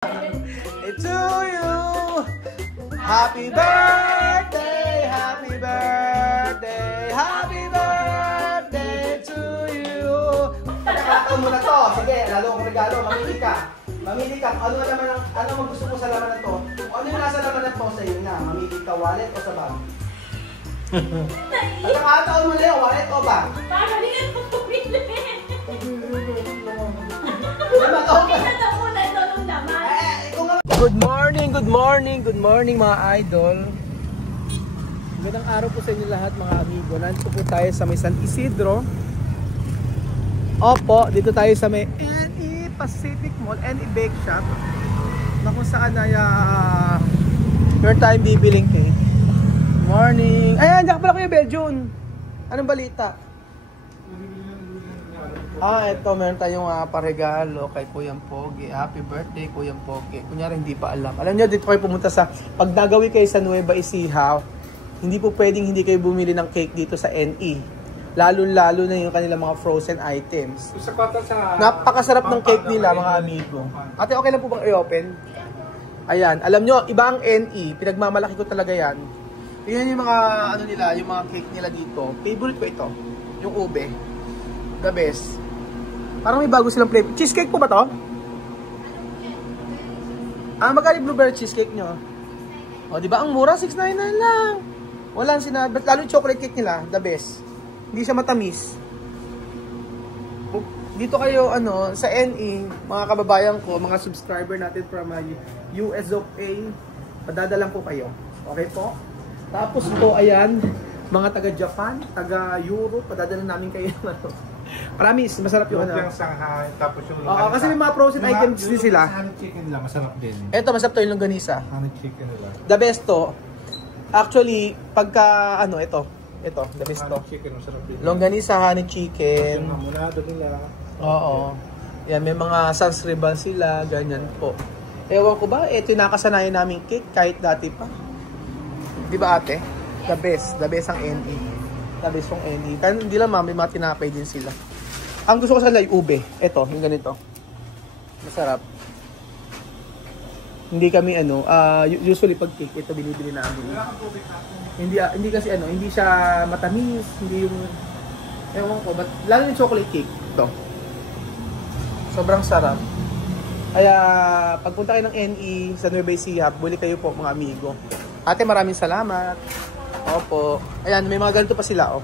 To you, happy birthday, happy birthday, happy birthday to you. Nakakataon mo na to. Sige, lalo kong regalo. Mamili ka. Mamili ka. Ano ang gusto mo sa laman na to? Ano yung nasa laman na to sa iyo na? Mamili ka, wallet o sa bag? At nakakataon mo na yung wallet o bag? Para rin ko pumili. Good morning mga idol. Magandang araw po sa inyo lahat mga amigo. Nandito po tayo sa may San Isidro. Opo, dito tayo sa may NE Pacific Mall, NE Bake Shop. Na kung saan ay meron tayong bibiling cake. Morning! Ayan, diyan ka pala Kuya Beljon. Anong balita? Ito, meron tayong paregalo kay Kuyang Pogi. Happy birthday, Kuyang Pogi. Kunyari, hindi pa alam. Alam niyo, dito kayo pumunta sa, pag nagawi kayo sa Nueva Ecija, hindi po pwedeng hindi kayo bumili ng cake dito sa NE. Lalo-lalo na yung kanilang mga frozen items. Napakasarap ng cake nila, mga amigo. Ate, okay lang po bang i-open? Ayan, alam nyo, iba ang NE. Pinagmamalaki ko talaga yan. Tingnan yung mga, ano nila, yung mga cake nila dito. Favorite ko ito, yung ube. The best. Parang may bago silang flavor. Cheesecake po ba to? Magkano blueberry cheesecake nyo? O, di ba ang mura? $6.99 lang. Walang sinabi. Lalo yung chocolate cake nila, the best. Hindi siya matamis. Dito kayo, sa NE, mga kababayan ko, mga subscriber natin from US of A, padadalan ko kayo. Okay po? Tapos po, ayan, mga taga-Japan, taga-Europe, padadalan namin kayo. Promise, masarap yung yung Shanghai, tapos yung kasi may mga frozen items din sila. Honey chicken nila, masarap din. Ito, masarap to yung longganisa. Honey chicken nila. The best to. Actually, pagka, ito, the best to. Honey chicken, masarap din. Longganisa, honey chicken. Yung amunado nila. Oo. Yan, may mga sans ribbon sila, ganyan po. Ewan ko ba, ito yung nakasanayan namin cake kahit dati pa. Di ba ate? The best ang NE. Tabi yung NE. Kaya hindi lang may mga tinapay din sila. Ang gusto ko sa yung ube. Ito, yung ganito. Masarap. Hindi kami usually pag cake, ito binibili namin. Hindi kasi hindi siya matamis, hindi yung ewan ko, lalo yung chocolate cake. Ito. Sobrang sarap. Kaya pagpunta kayo ng NE sa Nueva Ecija, buli kayo po mga amigo. Ate, maraming salamat. Opo. Ayan, may mga ganito pa sila, oh.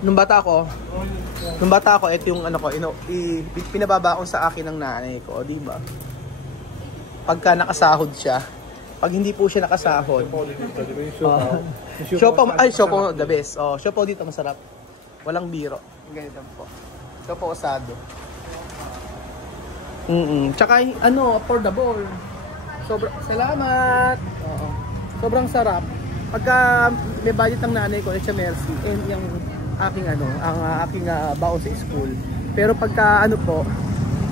Nung bata ako, ito yung pinababa ko sa akin ng nanay ko, di ba? Pagka nakasahod siya. Pag hindi po siya nakasahod. Siopaw, the best. Oh, siopaw dito masarap. Walang biro. Ganito po. Siopaw asado. Tsaka affordable. Salamat. Oo. Sobrang sarap. Pagka may budget ng nanay ko, siya Mercy, yung aking ang aking baon sa school. Pero pagka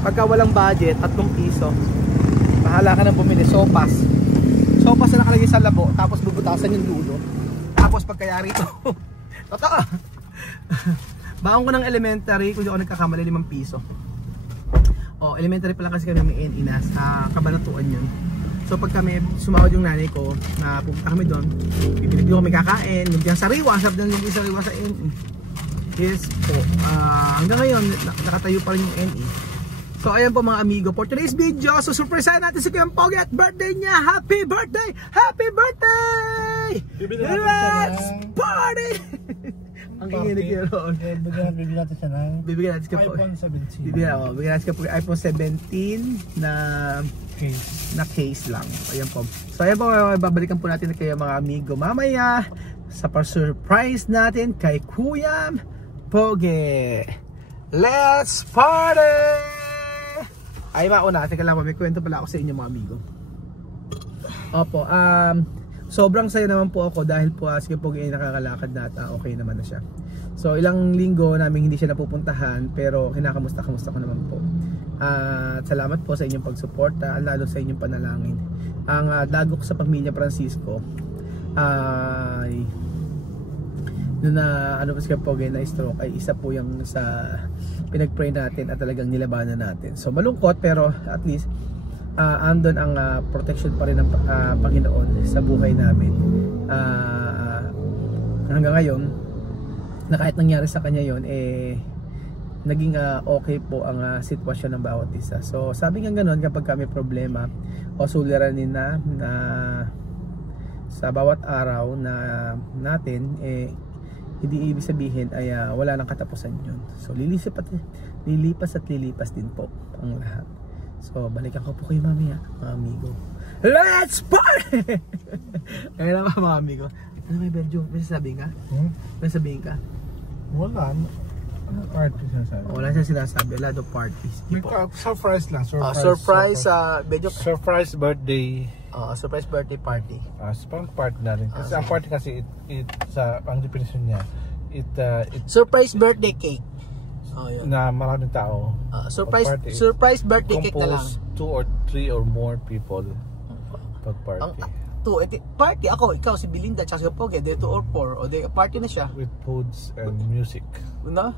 pagka walang budget, 3 piso, bahala ka na bumili sopas. Sopas na nakalagay sa labo, tapos bubutasan yung dulo. Tapos pagkayari ito. Totoo. Baon ko ng elementary, kung di ako nagkakamali, 5 piso. Oh, elementary pala kasi kami may NE na sa Kabanatuan yun. So pag kami sumawad yung nanay ko na pupunta kami doon, bibili ko kami kakain, yung sariwa, sarap din yung sariwa sa NE. Yes po. Hanggang ngayon nakatayo pa rin yung NE. So ayan po mga amigo, for today's video, so surprisean natin si Kuyang Pogi at birthday niya. Happy birthday! Happy birthday! Let's party! Ang kinginig yun roon. Bibigyan natin siya ng iPhone 17. Bibigyan natin siya po iPhone 17 na case lang. Ayan po. So ayan po, babalikan po natin kayo mga amigo mamaya sa pa-surprise natin kay Kuyang Pogi. Let's party! Ay mauna, teka lang, may kwento pala ako sa inyo mga amigo. Opo, sobrang saya naman po ako dahil po si Kuyang Pogi ay nakakalakad na at okay naman na siya. So ilang linggo namin hindi siya napupuntahan, pero kinakamusta ko naman po. At salamat po sa inyong pagsuporta, lalo sa inyong panalangin. Ang dagok sa pamilya Francisco ay nung na si Kuyang Pogi na stroke ay isa po yung sa pinag-pray natin at talagang nilabanan natin. So malungkot pero at least andon ang protection pa rin ng Panginoon sa buhay namin. Hanggang ngayon na kahit nangyari sa kanya yon naging okay po ang sitwasyon ng bawat isa. So sabi nga ganoon, kapag kami problema o suliranin na sa bawat araw na natin, hindi ibig sabihin ay wala nang katapusan yun. So lilipas at lilipas din po ang lahat. So balikan ko po kayo mamaya, mga amigo. Let's party! Ayun naman mga amigo. Ano may Berjo? May sasabihin ka? May sasabihin ka? Wala. Ano party sinasabi? Wala siya sinasabi. A lot of parties. Surprise lang. Surprise birthday. Surprise birthday party. Pang party na rin. Kasi ang party kasi ang definition niya, surprise birthday cake. Yun. Na maraming tao. Surprise birthday cake na lang. 2 or 3 or more people pag party. Party ako, ikaw, si Belinda, tsaka si Poge, de 2 or 4, o de party na siya. With foods and music. No?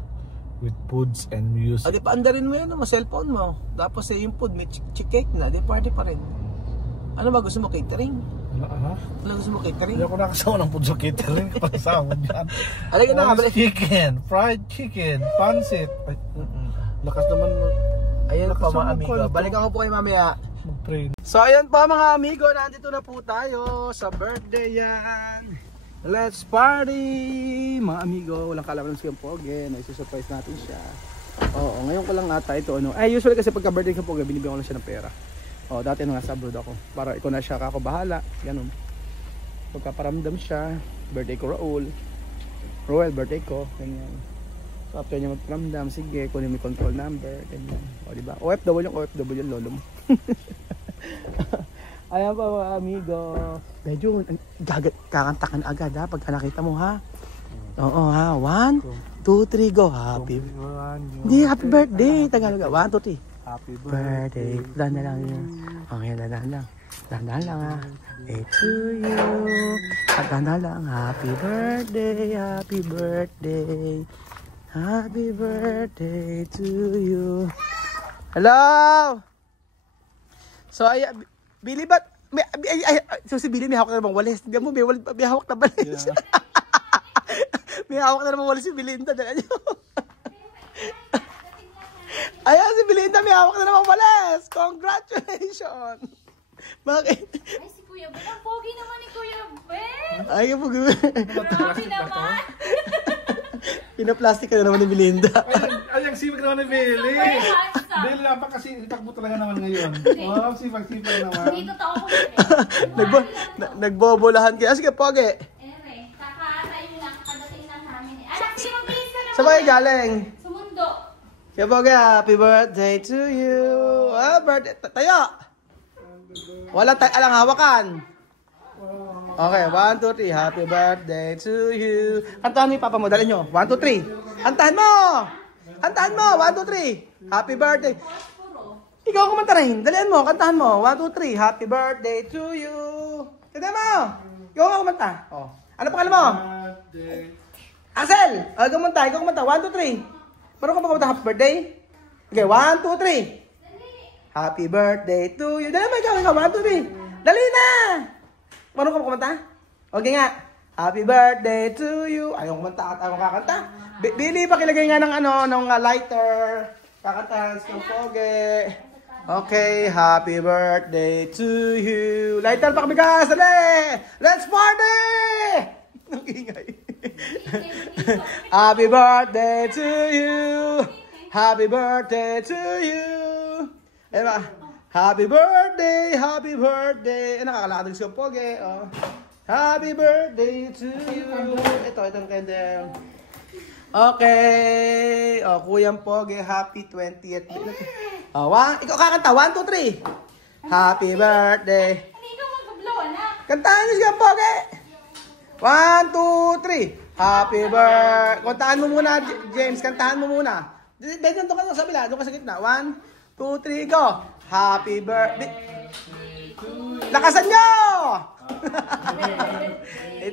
With foods and music. Di paandarin mo yun, cellphone mo. Tapos yung food, may cake na, di party pa rin. Ano ba gusto mo, catering? Ano gusto mo, catering? Hindi ako nakasawa ng food sa catering. Kasawa mo dyan. Alay ka na nga, chicken, fried chicken, pancit. Lakas naman. Ayun pa mga amigo. Balikan ko po kayo mamaya. Mag-pray. So ayun pa mga amigo, nandito na po tayo sa birthday yan. Let's party! Mga amigo, walang kalaman si Poge, nai-surprise natin siya. Oo, ngayon ko lang ata ito. Usually kasi pagka birthday ko Poge, binibigyan ko lang siya ng pera. Dati nasa abroad ako. Para ikaw na siya, ako bahala. Ganun. Pagkaparamdam siya, birthday ko Roel, birthday ko. Ganyan. So after niya magparamdam, sige, kunin mo yung control number. Ganyan. Diba? OFW yung lolo mo. Ayan pa mga amigo. Medyo kakanta ka na agad ha, pagka nakita mo ha. Oo ha, 1, 2, 3, go. Happy birthday. Tagalog. 1, 2, 3. Happy birthday. Dahan lang yun. Okay, dahan lang. Dahan lang ha. To you. At dahan lang. Happy birthday. Happy birthday. Happy birthday to you. Hello! So, Billy, ba't? So, si Billy may hawak na namang walis. Hindi mo, may hawak na walis. Yeah. May hawak na namang walis si Belinda. Ayan, si Belinda may hawak na namang walis. Congratulations! Bakit? Ay, si Kuya Ben. Ang pogi naman ni Kuya Ben. Ay, ang pogi. Grabe naman. Pinaplastic ka na naman ni Belinda. Ay, ang sipag naman ni Billy. Billy lang pa kasi itakbo talaga naman ngayon. Sipag naman. Hindi totoo ko. Nagbobolahan kayo. Sige, Poge. Kakatayo lang. Kadating lang namin. Anak, sinubis ka naman. Saan kayo galing? Sumundo. Sige, Poge, happy birthday to you. Birthday. Tayo. Walang alang hawakan. Okay, 1, 2, 3. Happy birthday to you. Kantahan mo yung papa mo. Dali nyo. 1, 2, 3. Kantahan mo. Kantahan mo. 1, 2, 3. Happy birthday. Ikaw kumanta rin. Dalian mo. Kantahan mo. 1, 2, 3. Happy birthday to you. Kantahan mo. Ikaw nga kumanta. Ano pangalan mo? Asel. Kumanta. Ikaw kumanta. 1, 2, 3. Paano ka ba kumanta happy birthday? Okay, 1, 2, 3. Happy birthday to you. Dali mo ikaw. 1, 2, 3. Dali na. Paano ka kumanta? Okay nga. Happy birthday to you. Ayaw kumanta at ayaw kakanta. Billy, pakilagay nga ng lighter. Kakantahan sa Poge. Okay, happy birthday to you. Lighter, pakibigas. Dali! Let's party! Ang ingay. Happy birthday to you. Happy birthday to you. Ayun ba? Happy birthday, happy birthday. Nakakalakad si Poge. Happy birthday to you. Itong candle. Okay. Kuyang Poge, happy 20th. Ikaw kakanta. 1, 2, 3. Happy birthday. Hindi ka mag-blow, anak. Kantahan niyo si Poge. 1, 2, 3. Happy birthday. Kantahan mo muna, James. Kantahan mo muna. Doon ka sa kabila. Doon ka sa gitna. 1, 2, 3, go. Happy birthday. Lakasan nyo!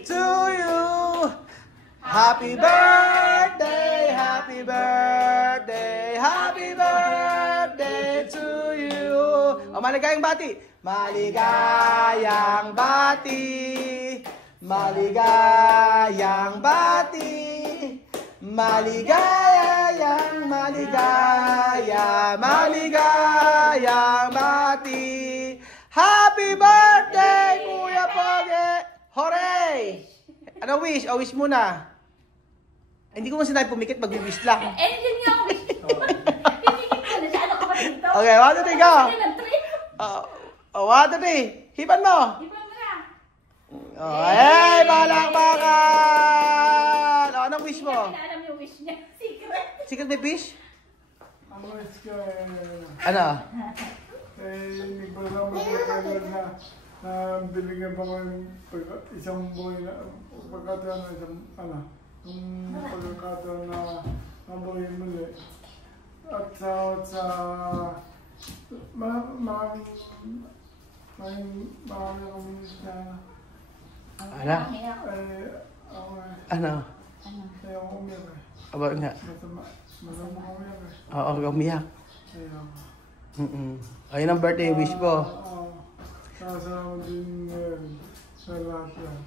To you. Happy birthday. Happy birthday to you. O, maligayang bati. Maligayang bati. Maligayang bati. Maligayang bati. Happy birthday, Kuya Pogi! Hooray! Ano wish? O, wish muna. Hindi ko man sinabi pumikit, mag-wish lang. Yun nga ang wish. Pipikit ko na siya. Ano ka ba dito? Okay, 1, 2, 3, go! Kasi ng trip. 1, 2, 3. Hipan mo! Iba mo na. Hey, balakbakan! Anong wish mo? Hindi alam yung wish niya. Secret. Secret may fish? Ang wish ko Ano? hindi ko lang magkakaroon na binigyan pa ko yung isang buhay na pagkataon na yung pagkakataon na mabuhay muli. At sa maraming akong wish na Ano? Ano? ayaw ko umiyak Aba nga. masama ko umiyak Oo, umiyak. ayaw. Ayun ang birthday wish ko. Kasama din sa lahat yan.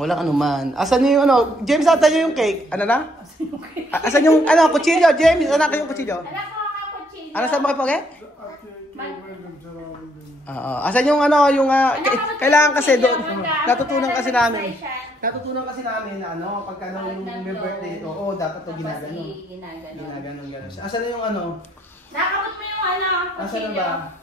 Walang anuman. Asan yung ano? James, ata nyo yung cake. Ano na? Asan yung ano? Kutsilyo? James, anak ko yung kutsilyo. Anak ko nga kutsilyo. Ano sa mga Pogi? At welcome sa lahat din. Oo. Asan yung ano? Yung kailangan kasi doon. Natutunan kasi namin na ano, pagka yung may birthday, oo, dapat to ginaganon. Ginaganon siya. Asan na yung ano? Nakamot mo yung ano, Asan na kutsilyo. ba?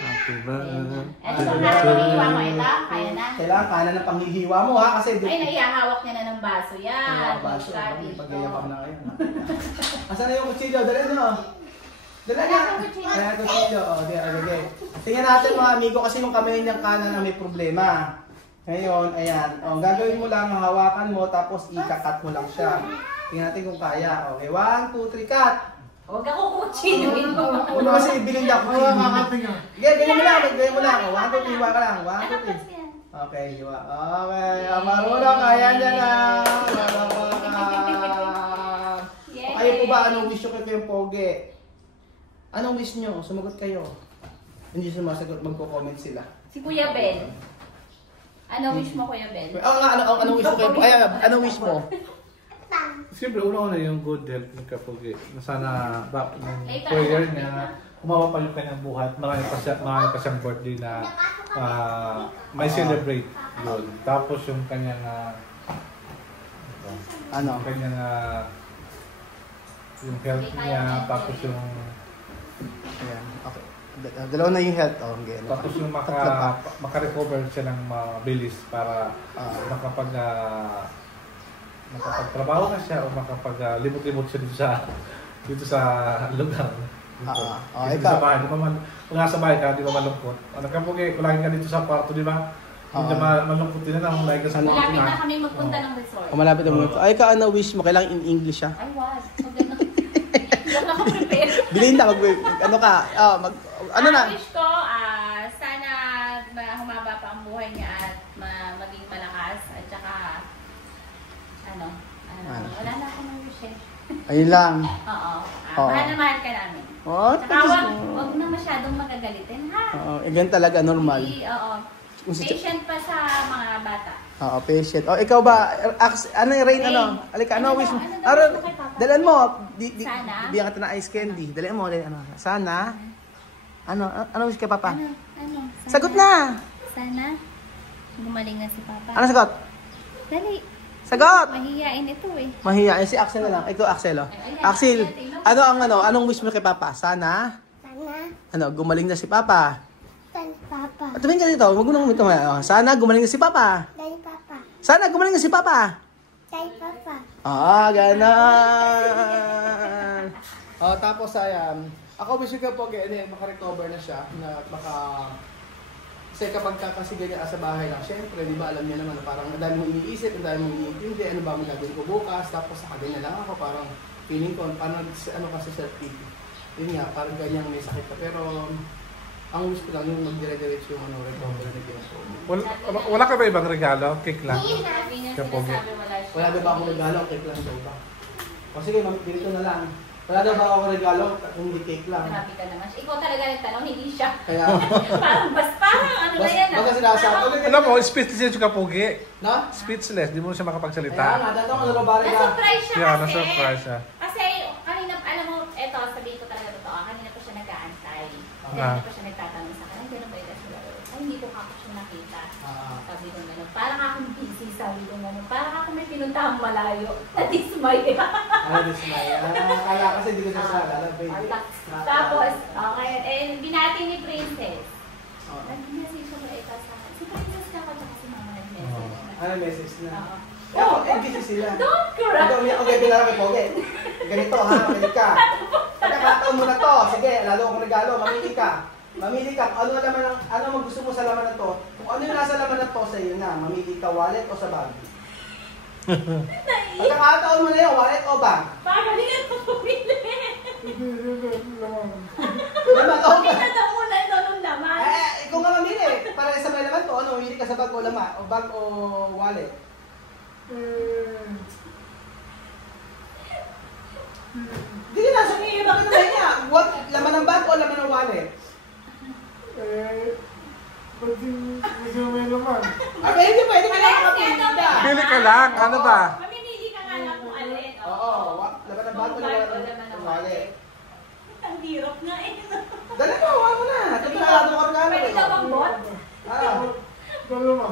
Happy birthday. Ano sa panghihiwa mo ito? Kaya na. Kailangan kanan ng panghihiwa mo ha, kasi Ay, naihahawak niya na ng baso yan. baso, Dito. pag-iyapan na kayo. Asan na yung kutsilyo? Dali nyo. Dali na. Ayan, kutsilyo. Ayan, kutsilyo. O, okay. Tingnan natin mga amigo, kasi yung kamay niyang kanan na may problema. Ngayon, ayan. O, gagawin mo lang, hawakan mo, tapos ikakat mo lang siya. Tingnan natin kung kaya. Okay, 1, 2, 3, cut! Huwag ako kutsinuin mo. Ano kasi bilhin niya ako. Ganyan mo lang. Ganyan mo lang. 1, 2, 3, hiwa ka lang. 1, 2, 3. Okay, hiwa. Okay. Marunong. Kaya niya na. Kayo po ba? Anong wish nyo kay Pogi? Anong wish nyo? Sumagot kayo. Hindi sumasagot. Magko-comment sila. Si Kuya Ben. Ano wish mo, Kuya Ben? Anong wish mo kayo? Ay, anong wish mo? Siyempre, una-una yung good health ni Kapogi. Sana yung prayer niya, kumawa pa yung kanyang buhat. Marami pa siyang birthday na may celebrate yun. Tapos yung kanyang yung health niya, tapos yung ayan, okay. Dalawa na yung health. Oh, okay. Tapos yung maka-recover siya ng mabilis para makapagtrabaho na siya o makapag-limot-limot siya dito sa lugar. Dito sa bahay. Kung nasa bahay ka, di ba malungkot? Kapogi, kulangin ka dito sa kwarto, di ba? Hindi malungkot din na, malay ka sa mga Malapit na kami magpunta ng resort. Malapit na mga. Ay, ka ano wish mo? Kailangan in English siya. Ay, wag. Hindi ako prepare. Bilhin na, ano ka? Ano na? Ang wish ko, sana humaba pa ang buhay niya at maging malakas. At saka, wala na akong wish eh. Ayun lang. Oo. Mahal na mahal ka namin. Saka wag na masyadong magagalitin, ha? Oo, ganyan talaga, normal. Oo. Patient pa sa mga bata. Oo, patient. O, ikaw ba? Ano yung rain, ano? Alika, ano wish mo? Dalan mo. Sana. Bigyan ka na ice candy. Dalan mo. Sana. Ano wish kay Papa? Ano? Sagot na! Sana gumaling na si Papa. Ano sagot? Dali. Sagot! Mahihiyain ito eh. Mahihiyain. Si Axel na lang. Ito, Axel. Axel, anong wish mo kay Papa? Sana? Gumaling na si Papa. Papa. Tumingin ka dito. Huwag mo nang umito. Sana gumaling na si Papa. Dahil Papa. Sana gumaling na si Papa. Dahil Papa. Ganon. Tapos ako wish ko po maka-recover na siya na kasi kapag kasi ganyan sa bahay lang, syempre, di ba alam niya naman, parang ang dami mong iniisip, ang dami mong iniintindi, ano ba ang gagawin ko bukas, tapos sa ganyan lang ako, parang feeling ko, parang kasi self-pity. Yun nga, parang ganyan may sakit ka, pero ang wish ko lang yung magdire-diretso yung recover na pinag-solve. Wala ka ba ibang regalo? Cake lang? Sabi niya Kapogi. sinasabi wala siya. Wala ba akong regalo? Cake lang sa iba. O sige, ganito na lang. Wala daw ba ako regalo kung hindi cake lang? Grabe ka naman. Ikaw talaga nagtanong, hindi siya. Kaya, parang ano na yan. basta sinasabi. Alam mo, speechless yung kapugi. No? Speechless, di mo siya Kaya makapagsalita. nga, dato ko na ba regalo? Na-surprise siya Kaya kasi. na-surprise siya. Kasi, kanina, alam mo, eto, sabihin ko talaga totoo, kanina pa siya nag-aantay. Ah. Kanina pa siya nagtatanong sa akin, gano'n ba ito siya? Ay, hindi ko ako siya nakita. Sabi ko gano'n, parang akong busy, sabi ko gano'n, parang ako may pinuntahang malayo. Na-dismay. Dismay. Kala kasi hindi ko siya sa Tapos, okay, binati ni Princess. Nag-message ko ba ito sa akin? Si Princess ka ko tsaka si Mama nag-message. Ano message na? Oo. Ako, busy sila. Don't cry! Ito, okay, pinala ko Pogi. Ganito ha, makinig ka. Pagkakataon mo na to. Sige, lalo akong regalo, mamili ka. Mamili ka, ano naman ano ang gusto mo sa laman na to? Kung ano yung nasa laman na to, sa iyo na. Mamili ka, wallet o sa bag? Pagkakataon mo na yun, wallet o bag? Pagalingan ko pumili. Laman o bag? Pakita daw muna ito nung laman. Ikaw nga mamili. Para sa may laman to, ano, mamili ka sa bag o laman? O bag o wallet? Hindi na, sabihin, bakit naman niya? Laman ng bag o laman ng wallet? Pati may laman. Hindi pwede ka lang makapili ka. Pili ka lang, ano ba? Mamimili ka nga lang kung alin. Oo, laman ng bag o laman ng wallet? Ang hirap nga eh. Dali mo, huwag mo na. Tingnan mo ka regalo. Pwede daw ang bot? Dalawa.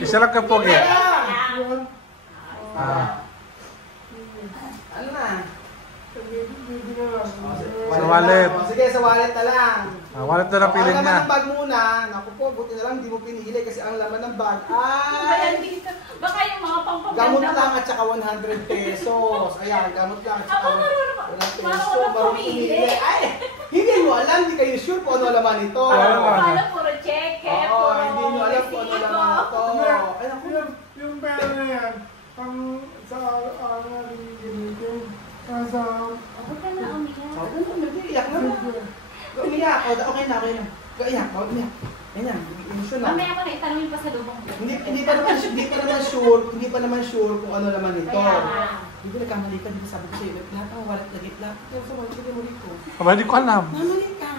Isa lang kapugi. Yan. Ano na? Hindi na lang. Sa wallet. Sige, sa wallet na lang. Wallet na lang piling Ang laman niya. ng bag muna. Naku po, buti na lang hindi mo pinili kasi ang laman ng bag Bayan ay dito. Baka yung mga pampaganda. gamot lang at saka 100 pesos. Ayan, gamot lang at saka Ako marunong 100 pesos. marunong pumili. Ay, hindi mo alam, hindi kayo sure kung ano laman ito. Akala puro cheque, Oo, puro hindi mo alam kung ano resibo. laman ito. Ay, naku. Yung pera na yan, pang sa araw natin gamitin. Nasa... Huwag ka na umiyak. Sabi mo, hindi, iyak na ba? Umiyak. Okay na, okay na. Iyak, umiyak. Ayan, emotion na. Mamaya ko na itanongin pa sa lubong ko. Hindi pa naman sure kung ano naman ito. Kaya nga. Hindi ko nagkamali ka, di ba sabi ko sa'yo, lahat ng wallet na gitla. Pero sa wallet, hindi mo rito. Aba, hindi ko alam. Mamali ka.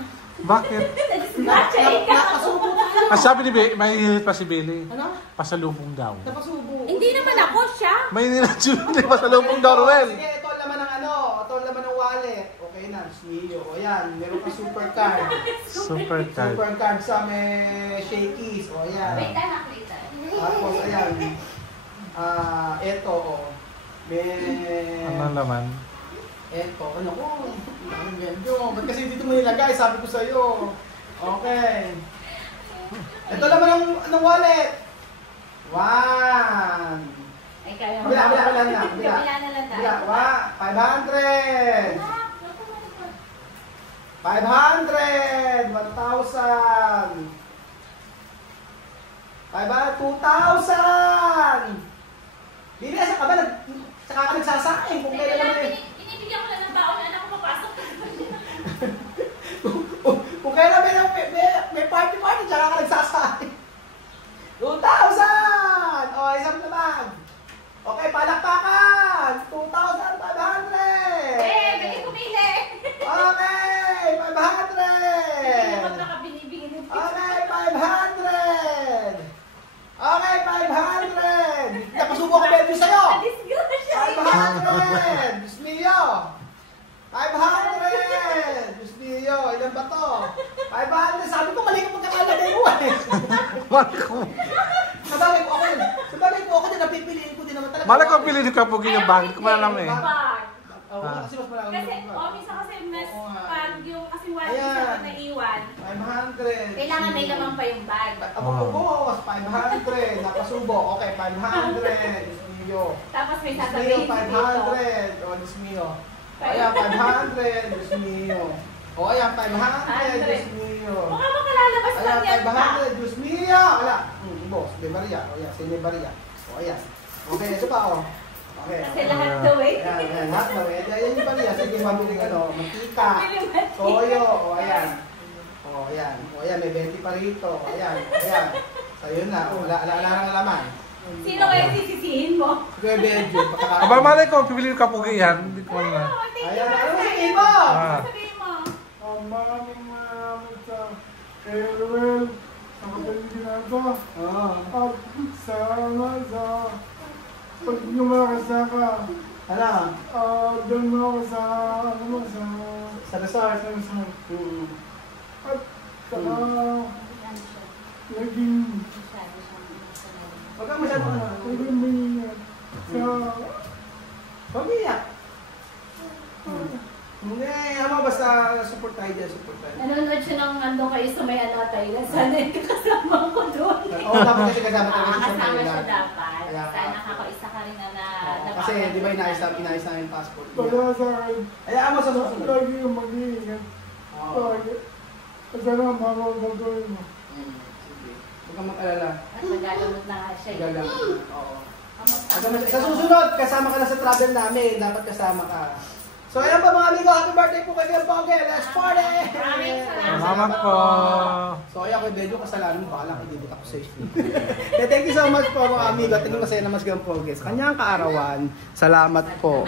Bakit? Nag-scratch ka. Napasubo tayo. Ang sabi ni Billy, may hinilit pa si Billy. Ano? Pasalubong daw. Napasubo. Hindi naman ako siya. May hinilit si Billy, pasalubong daw, Ruel. Sige, ito ang laman ng ano. Ito ang laman ng wallet. Okay na, Mio. O yan, meron ka super card. Super tight. Super card sa may shakies. O yan. Wait, anak, later. Tapos, ayan. Ito, o. Ano naman? Eto, ano ko? Ang medyo. Ba't kasi dito mo nilagay? Sabi ko sa'yo. Okay. Ito naman ng wallet. 1. Ay, kaya mo. Kabila na. Kabila na lang tayo. Kabila. 500. 500. 1,000. 2,000. Hindi, asa ka ba? Saka ka nagsasaing kung kailan naman eh. Binibigyan ko lang ng baon, anak ko papasok. Kung kailan may party, saka ka nagsasaing. 2,000! O, isang naman. Okay, palakpakan! 2,500! Bili kumili! Okay, 500! Hindi naman nakabinibigyan ng Okay, 500! Okay, 500! Napasubo ko baby sa'yo! Disgrasya! 500! Diyos mio! 500! Diyos mio, ilan ba to? 500! Sabi ko, mali ka pagkakalagay mo eh! Sabagay ko ako din, napipiliin ko din naman talaga. Malay ko pili ni kapugi yung bagay. Ko malalam eh. Oo, kasi mas malaki. Kasi, minsan kasi mas Oo nga. pag yung kasi wala Ayan. sa naiwan, 500. kailangan may lamang pa yung bag. Boss, 500. Napasubo. Okay, 500. Diyos mio. Tapos may Diyos mio, sasabihin dito. 500. O, Diyos mio. O, ayan, 500. Diyos mio. O, ayan, 500. Diyos mio. Mukha makalalabas lang Ayan, yan pa. 500. Diyos mio. Wala. Boss, de Maria. O, ayan, si de Maria. O, ayan. Okay, ito pa, o. Okay. Kasi lahat daw eh. Ayan, lahat daw eh. Ayan yung Maria. Sige, mabiling ano, mantika. Mabiling mantika. Toyo. O, ayan. O, ayan. O, ayan, may 20 pa rito. Ayan, ayan. Sa'yo na. O, wala nang laman. Sino kayo sisisihin mo? Kuya Benjo, pakakaroon. Aba, malay ko, pipili ka po yan. Hindi ko na. Ayan, ano sabihin mo? Sabihin mo. Maraming sa kay Ruel, sa kataling ginagawa. At sana sa pag lumakasaka, doon mo ako sa, Sa resort. At saka, naging Huwag kang masyadong maingat sa Huwag iyak. Hindi, ama basta support tayo dyan, support tayo. Nanonood siya ng ando kayo sa may ano tayo. Sana kasama ko doon. Oo, dapat kasi kasama tayo sa Kasama Manila. siya dapat. Kaya, Sana kakaisa ka rin na kasi di ba inayos na yung passport niya. pala sa akin. Hayaan mo sa susunod. Lagi yung mag-iingat. Lagi. Sana mababagawin mo. Sige. Huwag kang mag-alala. At magagamot na nga siya. Gagamit. Oo. Sa susunod, kasama ka na sa travel namin. Dapat kasama ka. So ayan po mga amigo, happy birthday po kay Kuya Pogi. Let's party! Maraming Salamat po. So ayan, Kuya Benjo, kasalanan mo, baka lang idibot ako sa iyo. Thank you so much po mga amigo. Tingin ko sa'yo na mas Kuya Pogi. Sa kanyang kaarawan, salamat po.